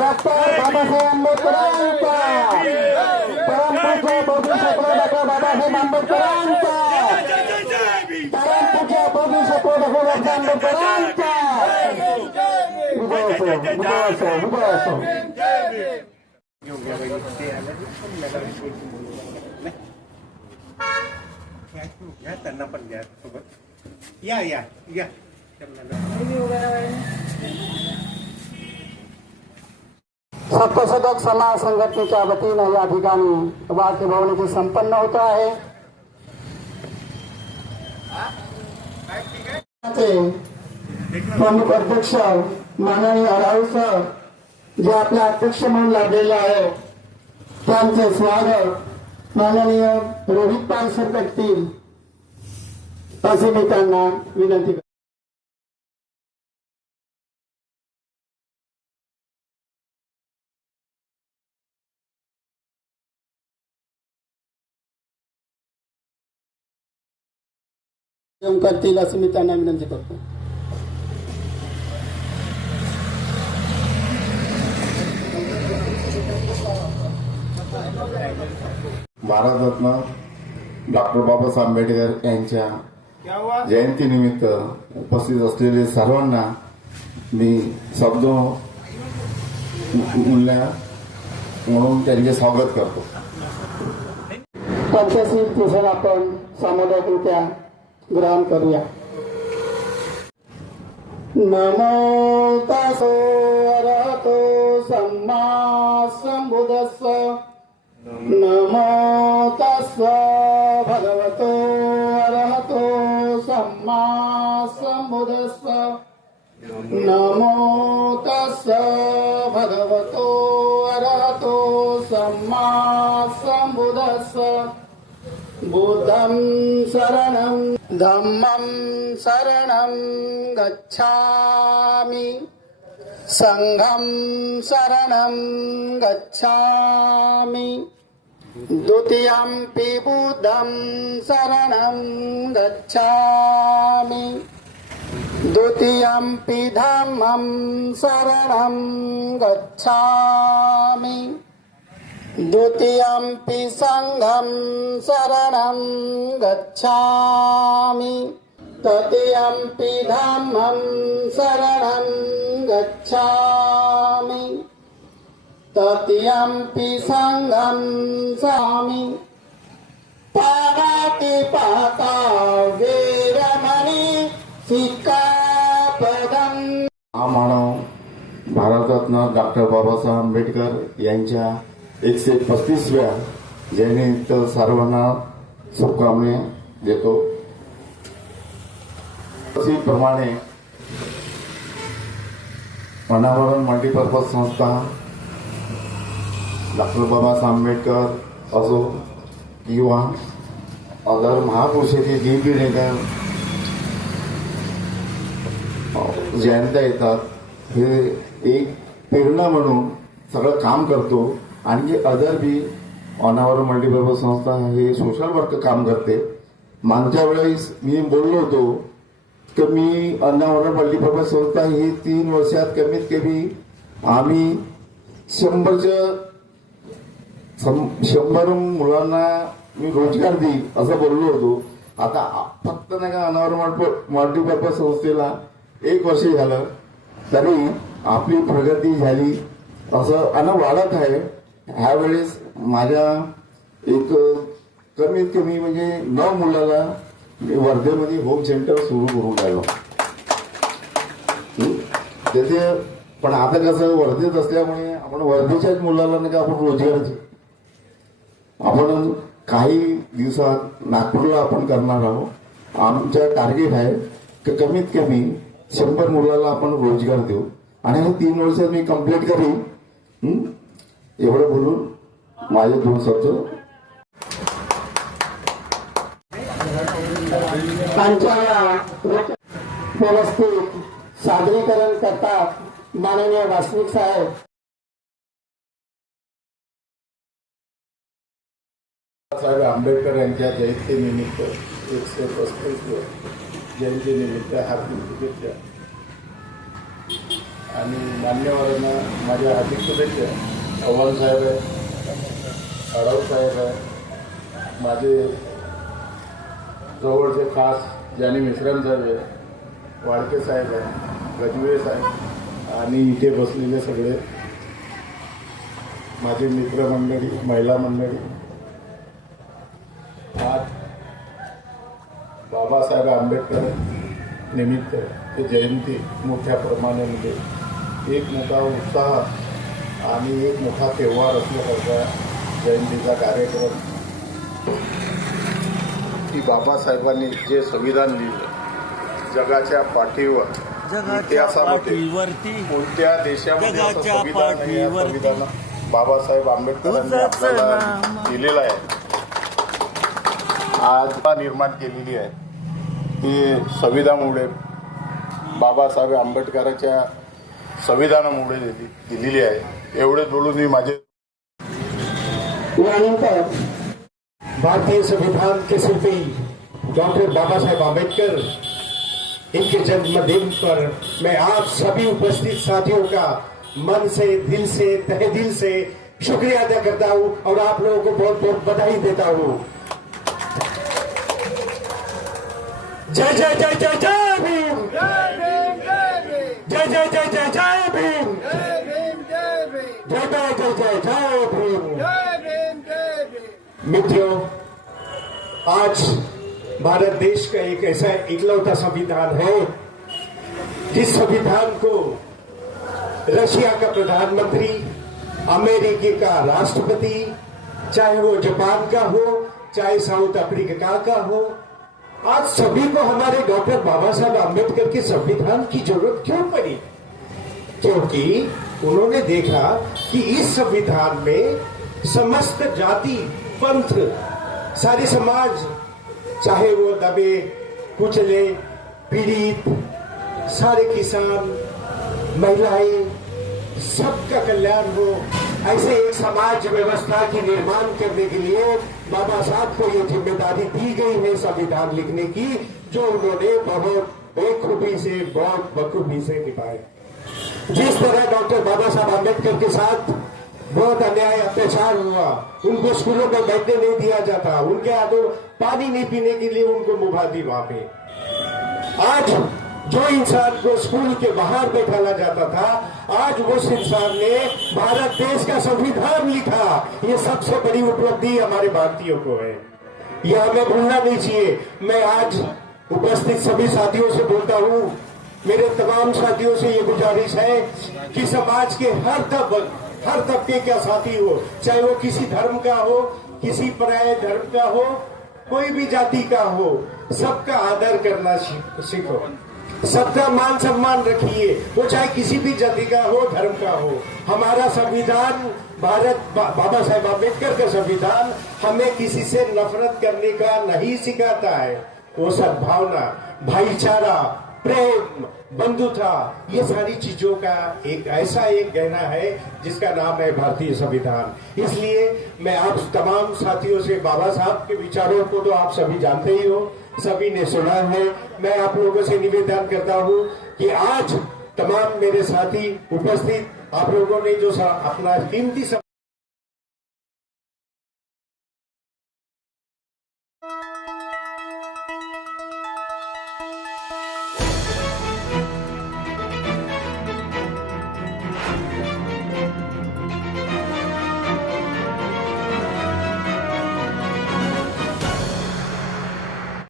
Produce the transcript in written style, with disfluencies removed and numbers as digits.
Doctor Babasaheb आंबेडकरांचा, परमपूज्य भविष्यपूर्ण doctor Babasaheb आंबेडकरांचा, परमपूज्य भविष्यपूर्ण डॉक्टर आंबेडकरांचा विजय असो. या त्यांना पण द्या सोबत. या या या सत्यशोधक समाज संघटनेच्या वतीनं या ठिकाणी वाक्य भवनाचे संपन्न होत आहे. प्रमुख अध्यक्ष माननीय राहुल सर जे आपल्या अध्यक्ष म्हणून लाभलेले आहे त्यांचे स्वागत माननीय रोहित पाल सर करतील असे मी त्यांना विनंती करतो. करतील असे मी त्यांना विनंती करतो. भारतरत्न डॉक्टर बाबासाहेब आंबेडकर यांच्या जयंतीनिमित्त उपस्थित असलेले सर्वांना मी शब्द मूल्य म्हणून त्यांचे स्वागत करतो. त्यांच्याशी पुढे आपण सामुदायिकरित्या ग्रहण करूया. नमो तस्सो अरहतो सम्मा संबुद्धस्स. नमो तस्स भगवतो अरहतो सम्मा संबुद्धस्स. नमो तस्स भगवतो अरहतो सम्मा संबुद्धस्स. बुद्धं शरणं धम्मं शरणं गच्छामि. संघं शरणं गच्छामि. द्वितीयंपि बुद्धं शरणं गच्छामि. द्वितीयंपि धम्मं शरणं गच्छामि. द्वितीयंपि संघं शरणं गच्छामि. तृतीयंपि धम्मं शरणं गच्छामि. तृतीयंपि संघं शरणं. पाणातिपाता वेरमणि सिक्खापदं. हा मानव भारतरत्न डॉक्टर बाबासाहेब आंबेडकर यांच्या 135व्या जयंतीनिमित्त सर्वांना शुभकामना देतो. प्रमाणे अनावरण मल्टीपर्पज संस्था डॉक्टर बाबासाहेब आंबेडकर असो किंवा अदर महापुरुषाचे जे बी नेत्या जयंत्या येतात हे एक प्रेरणा म्हणून सगळं काम करतो. आणि अदर बी अनावरण मल्टीपर्पज संस्था हे सोशल वर्क काम करते. मागच्या वेळेस मी बोललो होतो की मी अनावरण मल्टीपर्पज संस्था ही 3 वर्षात कमीत कमी आम्ही 100 मुलांना मी रोजगार देईल असं बोललो होतो. आता फक्त नाही का अनावरण मल्टीपर्पज संस्थेला 1 वर्ष झालं तरी आपली प्रगती झाली असं आणि वाढत आहे. ह्यावेळेस माझ्या एक कमीत कमी म्हणजे 9 मुलाला वर्धेमध्ये होम सेंटर सुरू करून राहिलो. त्याचे पण आता कसं वर्धेत असल्यामुळे आपण वर्धेच्याच मुलाला नाही का आपण रोजगार आपण काही दिवसात नागपूरला आपण करणार आहोत. आमचा टार्गेट आहे की कमीत कमी 100 मुलाला आपण रोजगार देऊ आणि हे 3 वर्षात मी कंप्लीट करीन. एवढं बोलून माझे 2 शब्द व्यवस्थित सादरीकरण करतात माननीय वासनिक साहेब. बाबासाहेब आंबेडकर यांच्या जयंतीनिमित्त 135 जयंतीनिमित्त हार्दिक शुभेच्छा. आणि मान्यवरांना माझ्या हार्दिक शुभेच्छा. चव्हाण साहेब आहे, आढाव साहेब आहे, माझे जवळचे खास ज्ञानी मिश्राम साहेब आहे, वाडके साहेब आहे, गजवे साहेब आणि इथे बसलेले सगळे माझे मित्रमंडळी, महिला मंडळी. आज बाबासाहेब आंबेडकर निमित्त ते जयंती मोठ्या प्रमाणामध्ये एक मोठा उत्साह आणि एक मोठा त्योहार असल्यासारखा जयंतीचा कार्यक्रम. की बाबासाहेबांनी जे संविधान लिहिलं जगाच्या पाठीवर इतिहासामध्ये कोणत्या देशामध्ये असं संविधान नाही, या संविधान बाबासाहेब आंबेडकरांनी आपल्याला दिलेलं आहे. आज निर्माण केलेली आहे ती संविधानामुळे, बाबासाहेब आंबेडकरांच्या संविधानामुळे दिलेली आहे. एवढे बोलून मी माझे यानंतर भारतीय संविधान के शिल्पी डॉक्टर बाबा साहेब आम्बेडकर इनके जन्मदिन पर मैं आप सभी उपस्थित साथियों का मन से, दिल से, तहे दिल से शुक्रिया अदा करता हूं और आप लोगों को बहुत बहुत बधाई देता हूं. जय जय जय जय जय भीम, जय जय जय जय जय भीम, जय जय जय जय जय भीम. मित्रों, आज भारत देश का एक ऐसा इकलौता संविधान है जिस संविधान को रशिया का प्रधानमंत्री, अमेरिकी का राष्ट्रपति, चाहे वो जापान का हो, चाहे साउथ अफ्रीका का हो, आज सभी को हमारे डॉक्टर बाबा साहब आम्बेडकर के संविधान की जरूरत क्यों पड़ी? क्योंकि उन्होंने देखा कि इस संविधान में समस्त जाति, पंथ, सारे समाज, चाहे वो दबे, कुचले, पीड़ित, सारे किसान, महिलाएं, सबका कल्याण हो, ऐसे एक समाज व्यवस्था की निर्माण करने के लिए बाबा साहब को ये जिम्मेदारी दी गई है संविधान लिखने की, जो उन्होंने बहुत बेखूबी से, बहुत बखूबी से निभाई. जिस तरह डॉक्टर बाबा साहब आम्बेडकर के साथ बहुत अन्याय अत्याचार हुआ, उनको स्कूलों में बैठने नहीं दिया जाता, उनके हाथों पानी नहीं पीने के लिए उनको मुभा दी वहां पे. आज जो इंसान को स्कूल के बाहर बैठाला जाता था, आज उस इंसान ने भारत देश का संविधान लिखा. ये सबसे बड़ी उपलब्धि हमारे भारतीयों को है, यह हमें भूलना नहीं चाहिए. मैं आज उपस्थित सभी साथियों से बोलता हूं, मेरे तमाम साथियों से ये गुजारिश है कि समाज के हर तबके का साथी हो, चाहे वो किसी धर्म का हो, किसी पर्याय धर्म का हो, कोई भी जाति का हो, सबका आदर करना सीखो, सबका मान सम्मान रखिए, वो चाहे किसी भी जाति का हो, धर्म का हो. हमारा संविधान, बाबा साहेब आम्बेडकर का संविधान हमें किसी से नफरत करने का नहीं सिखाता है. वो सद्भावना, भाईचारा, प्रेम, बंधुता, ये सारी चीजों का एक ऐसा एक गहना है जिसका नाम है भारतीय संविधान. इसलिए मैं आप तमाम साथियों से, बाबा साहब के विचारों को तो आप सभी जानते ही हो, सभी ने सुना है. मैं आप लोगों से निवेदन करता हूं कि आज तमाम मेरे साथी उपस्थित, आप लोगों ने जो अपना कीमती